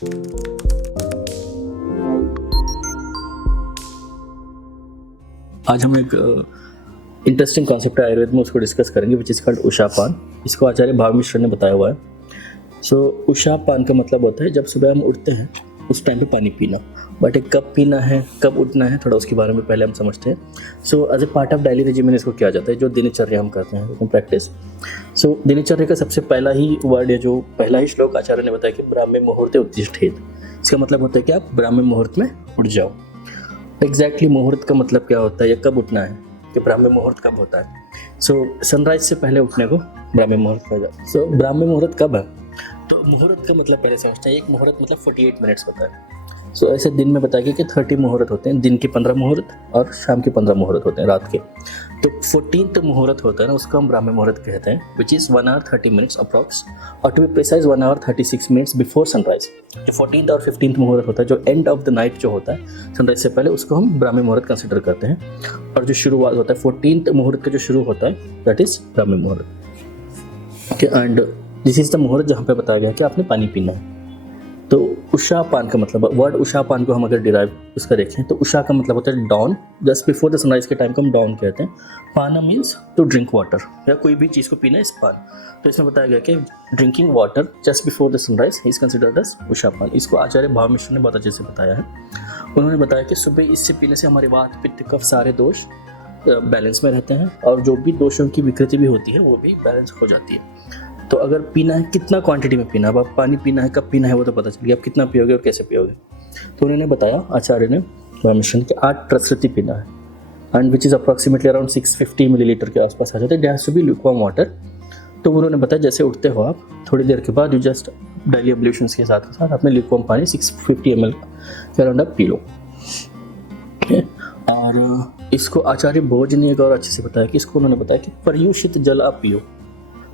आज हम एक इंटरेस्टिंग कॉन्सेप्ट है आयुर्वेद में, उसको डिस्कस करेंगे, विच इज़ कॉल्ड उषापान। इसको आचार्य भाव मिश्र ने बताया हुआ है। सो उषापान का मतलब होता है जब सुबह हम उठते हैं उस टाइम पे पानी पीना। बट एक कब पीना है, कब उठना है, थोड़ा उसके बारे में पहले हम समझते हैं। So as a part of daily regiment इसको किया जाता है, जो दिनचर्या हम करते हैं प्रैक्टिस। सो दिनचर्या का सबसे पहला ही वर्ड है, जो पहला ही श्लोक आचार्य ने बताया कि ब्राह्मे मुहूर्ते उत्तिष्ठेत। इसका मतलब होता है कि आप ब्राह्मे मुहूर्त में उठ जाओ। एग्जैक्टली मुहूर्त का मतलब क्या होता है या कब उठना है, कि ब्राह्मे मुहूर्त कब होता है। सो सनराइज से पहले उठने को ब्राह्मे मुहूर्त कहा जाता है। सो ब्राह्मे मुहूर्त कब है, तो मुहूर्त का मतलब पहले समझते हैं। एक मुहूर्त मतलब 48 मिनट्स होता है। सो ऐसे दिन में बताया कि 30 मुहूर्त होते हैं, दिन के 15 मुहूर्त और शाम के 15 मुहूर्त होते हैं, रात के। तो 14th मुहूर्त होता है ना, उसको हम ब्राह्मे मुहूर्त कहते हैं, which is 1 hour 30 minutes approx, और to be precise 1 hour 36 minutes before sunrise. जो 14th और 15th मुहूर्त होता है, जो एंड ऑफ द नाइट जो होता है सनराइज से पहले, उसको हम ब्राह्मे मुहूर्त कंसिडर करते हैं। और जो शुरुआत होता है 14th मुहूर्त का जो शुरू होता है, दैट इज ब्राह्मे मुहूर्त। Okay, and this is the मुहूर्त जहाँ पे बताया गया कि आपने पानी पीना है। तो उषापान का मतलब, वर्ड उषापान को हम अगर डिराइव उसका देखें तो उषा का मतलब होता है dawn, just before the sunrise के टाइम को हम डॉन कहते हैं। पाना मीन्स टू ड्रिंक वाटर, या कोई भी चीज़ को पीना इस पान। तो इसमें बताया गया कि drinking water just before the sunrise is considered as उषापान। इसको आचार्य भाव मिश्र ने बहुत अच्छे से बताया है। उन्होंने बताया कि सुबह इससे पीने से हमारे वात पित्त कफ सारे दोष बैलेंस में रहते हैं, और जो भी दोषों की विकृति भी होती है वो भी बैलेंस हो जाती है। तो अगर पीना है, कितना क्वांटिटी में पीना है, अब पानी पीना है, कब पीना है, वो तो पता चल गया। आप कितना पियोगे और कैसे पियोगे। तो उन्होंने बताया आचार्य ने मिश्रण के 8 प्रसृति पीना है, and which is approximately around 650 millilitre के आसपास आ जाता है। Has to be lukewarm water. तो उन्होंने बताया जैसे उठते हो आप, थोड़ी देर के बाद यू जस्ट डेली एब्ल्यूशंस के साथ अपने ल्यूकवार्म पानी 650 ml के अराउंड आप पी लो। और इसको आचार्य भोज ने एक और अच्छे से बताया कि इसको उन्होंने बताया कि पर्युषित जल आप पियो।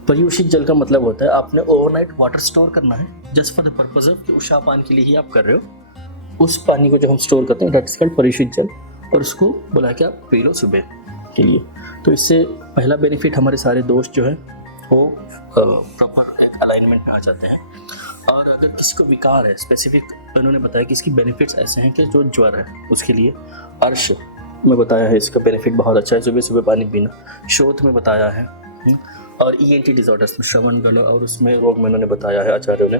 पर्युषित जल का मतलब होता है आपने ओवरनाइट वाटर स्टोर करना है, just for the purpose of कि उषापान के लिए ही आप कर रहे हो। उस पानी को जो हम स्टोर करते हैं दैट इज कॉल्ड पर्युषित जल, और उसको बुला के आप पी लो सुबह के लिए। तो इससे पहला बेनिफिट, हमारे सारे दोस्त जो है वो प्रॉपर एक अलाइनमेंट में आ जाते हैं। और अगर किसी को विकार है स्पेसिफिक, तो उन्होंने बताया कि इसकी बेनिफिट्स ऐसे हैं कि जो ज्वर है उसके लिए अर्श में बताया है, इसका बेनिफिट बहुत अच्छा है सुबह सुबह पानी पीना। शोथ में बताया है, और ENT डिजॉर्डर्स में, श्रवण गण और उसमें रोग में उन्होंने बताया है आचार्यों ने।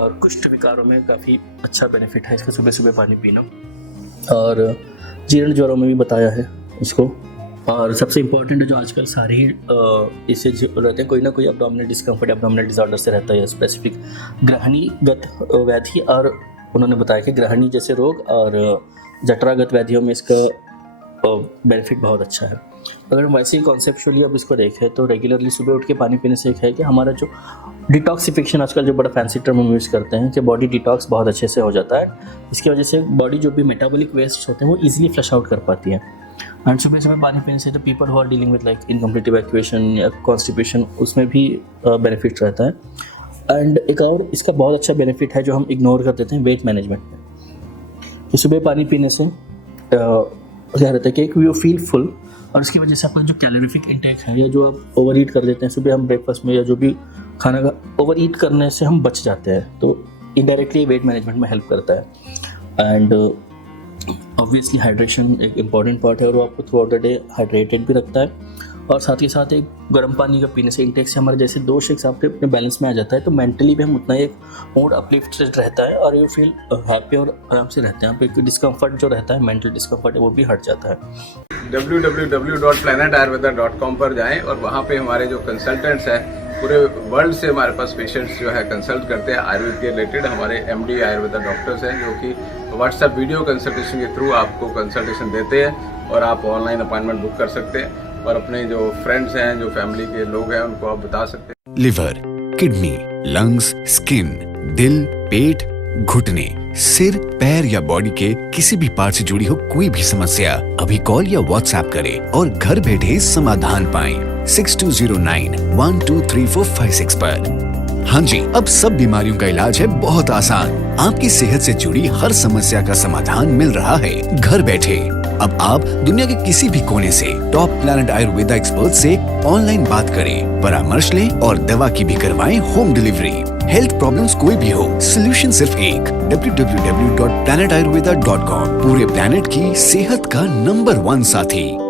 और कुष्ठ विकारों में काफ़ी अच्छा बेनिफिट है इसका सुबह सुबह पानी पीना। और जीर्ण ज्वरों में भी बताया है इसको। और सबसे इम्पोर्टेंट है जो आजकल सारे ही इससे रहते हैं, कोई ना कोई एब्डोमिनल डिस्कम्फर्ट, एब्डोमिनल डिजॉर्डर से रहता है स्पेसिफिक ग्रहणीगत व्याधि। और उन्होंने बताया कि ग्रहणी जैसे रोग और जठरागत व्याधियों में इसका बेनिफिट बहुत अच्छा है। अगर हम वैसे ही कॉन्सेप्चुअली अब इसको देखें तो रेगुलरली सुबह उठ के पानी पीने से एक है कि हमारा जो डिटॉक्सिफिकेशन, आजकल जो बड़ा फैंसी टर्म हम यूज़ करते हैं कि बॉडी डिटॉक्स बहुत अच्छे से हो जाता है। इसकी वजह से बॉडी जो भी मेटाबॉलिक वेस्ट होते हैं वो ईजिली फ्लश आउट कर पाती है। एंड सुबह सुबह पानी पीने से तो people who are dealing with like incomplete evacuation या कॉन्स्टिपेशन, उसमें भी बेनिफिट रहता है। एंड एक और इसका बहुत अच्छा बेनिफिट है जो हम इग्नोर कर देते हैं, वेट मैनेजमेंट में। तो सुबह पानी पीने से क्या रहता है कि एक यू फील फुल, और इसकी वजह से आपका जो कैलोरीफिक इंटेक है या जो आप ओवर ईट कर देते हैं सुबह हम ब्रेकफास्ट में, या जो भी खाना का ओवर ईट करने से हम बच जाते हैं, तो इनडायरेक्टली वेट मैनेजमेंट में हेल्प करता है। एंड ऑब्वियसली हाइड्रेशन एक इम्पॉर्टेंट पार्ट है, और वो आपको through out the day hydrated भी रखता है। और साथ ही साथ एक गर्म पानी का पीने से इंटेक से हमारे जैसे दोष एक साथ अपने बैलेंस में आ जाता है, तो मेंटली भी हम उतना एक मूड अपलिफ्टेड रहता है, और यू फील हैप्पी और आराम से रहते हैं। आप एक डिस्कम्फर्ट जो रहता है, मेंटल डिस्कम्फर्ट है, वो भी हट जाता है। www.planetayurveda.com पर जाएं, और वहाँ पे हमारे जो कंसल्टेंट्स हैं पूरे वर्ल्ड से हमारे पास पेशेंट्स जो है कंसल्ट करते हैं आयुर्वेद के रिलेटेड। हमारे MD आयुर्वेदा डॉक्टर्स हैं जो कि व्हाट्सएप वीडियो कंसल्टेशन के थ्रू आपको कंसल्टेशन देते हैं, और आप ऑनलाइन अपॉइंटमेंट बुक कर सकते हैं, और अपने जो फ्रेंड्स हैं, जो फैमिली के लोग हैं, उनको आप बता सकते हैं। लिवर, किडनी, लंग्स, स्किन, दिल, पेट, घुटने, सिर, पैर या बॉडी के किसी भी पार्ट से जुड़ी हो कोई भी समस्या, अभी कॉल या व्हाट्सएप करें और घर बैठे समाधान पाएं 6209123456 पर। हाँ जी, अब सब बीमारियों का इलाज है बहुत आसान। आपकी सेहत से जुड़ी हर समस्या का समाधान मिल रहा है घर बैठे। अब आप दुनिया के किसी भी कोने से टॉप प्लैनेट आयुर्वेदा एक्सपर्ट से ऑनलाइन बात करें, परामर्श लें और दवा की भी करवाएं होम डिलीवरी। हेल्थ प्रॉब्लम्स कोई भी हो, सोल्यूशन सिर्फ एक, www.planetayurveda.com। पूरे प्लैनेट की सेहत का नंबर 1 साथी।